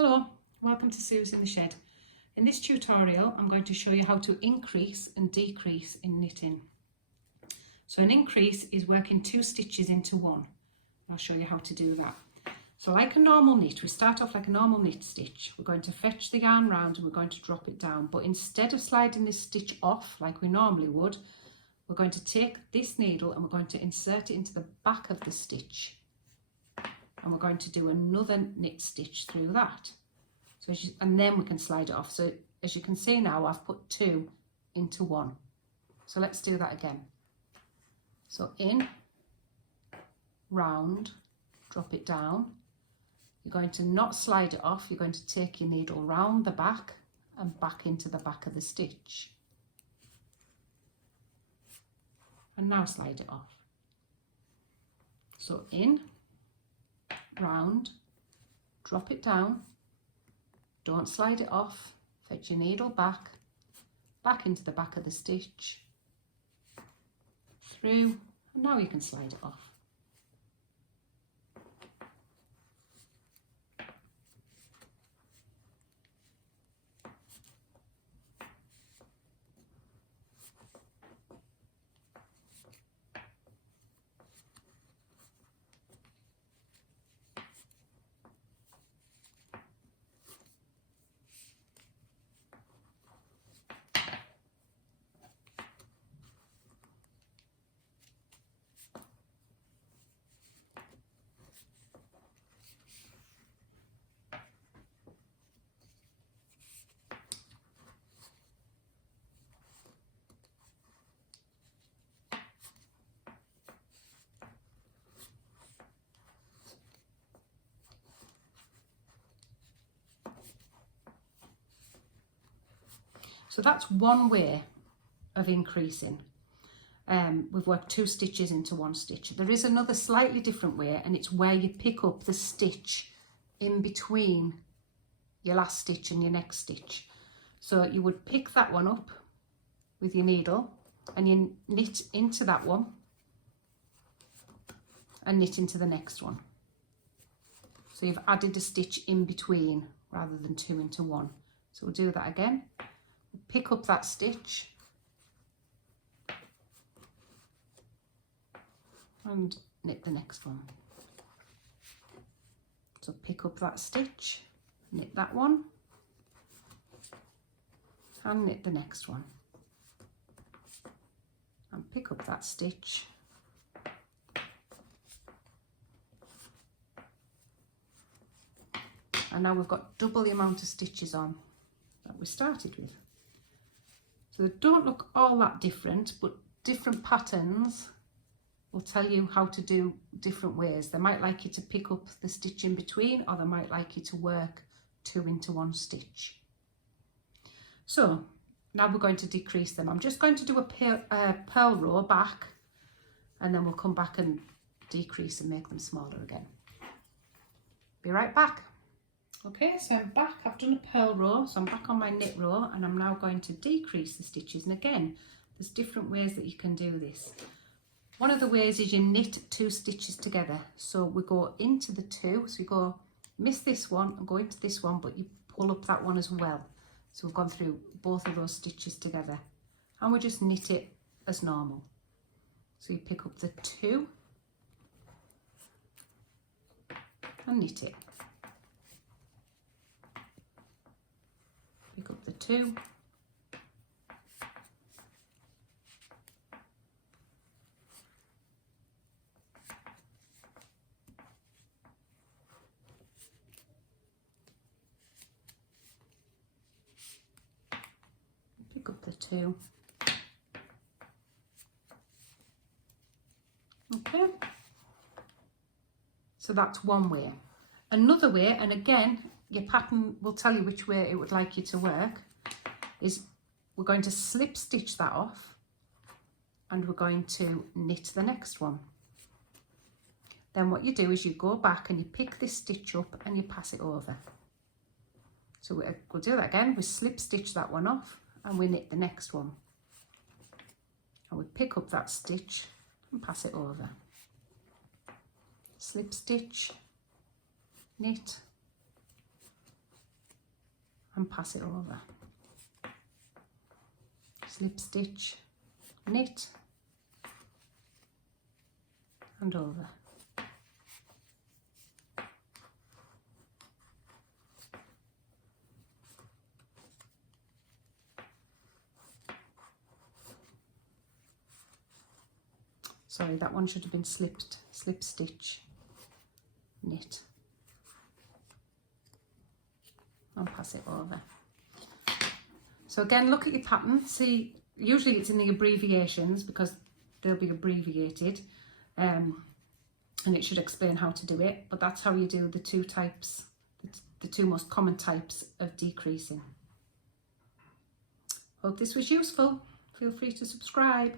Hello, welcome to Sue's in the Shed. In this tutorial I'm going to show you how to increase and decrease in knitting. So an increase is working 2 stitches into one. I'll show you how to do that. So like a normal knit, we start off like a normal knit stitch. We're going to fetch the yarn round and we're going to drop it down, but instead of sliding this stitch off like we normally would, we're going to take this needle and we're going to insert it into the back of the stitch. And we're going to do another knit stitch through that. So and then we can slide it off. So as you can see now, I've put 2 into 1. So let's do that again. So in, round, drop it down. You're going to not slide it off. You're going to take your needle round the back and back into the back of the stitch. And now slide it off. So in, round, drop it down, don't slide it off, fetch your needle back into the back of the stitch, through, and now you can slide it off. So that's one way of increasing. We've worked 2 stitches into 1 stitch. There is another slightly different way, and it's where you pick up the stitch in between your last stitch and your next stitch. So you would pick that one up with your needle and you knit into that one and knit into the next one. So you've added a stitch in between rather than 2 into 1. So we'll do that again. Pick up that stitch and knit the next one. So pick up that stitch, knit that one and knit the next one, and pick up that stitch and now we've got double the amount of stitches on that we started with. So they don't look all that different, but different patterns will tell you how to do different ways. They might like you to pick up the stitch in between, or they might like you to work 2 into 1 stitch. So now we're going to decrease them. I'm just going to do a purl row back, and then we'll come back and decrease and make them smaller again. Be right back. Okay, so I'm back. I've done a purl row, so I'm back on my knit row, and I'm now going to decrease the stitches. And again, there's different ways that you can do this. One of the ways is you knit 2 stitches together. So we go into the 2, so you go miss this one and go into this one, but you pull up that one as well. So we've gone through both of those stitches together, and we just knit it as normal. So you pick up the 2 and knit it. Pick up the 2 pick up the 2. Okay, so that's one way. Another way, and again your pattern will tell you which way it would like you to work, is we're going to slip stitch that off and we're going to knit the next one. Then what you do is you go back and you pick this stitch up and you pass it over. So we'll do that again. We slip stitch that one off and we knit the next one. And we pick up that stitch and pass it over. Slip stitch, knit, and pass it over. Slip stitch, knit and over. Sorry, that one should have been slip stitch, knit and pass it over. So again, look at your pattern, see, usually it's in the abbreviations because they'll be abbreviated, and it should explain how to do it, but that's how you do the two types, the two most common types of decreasing. Hope this was useful. Feel free to subscribe.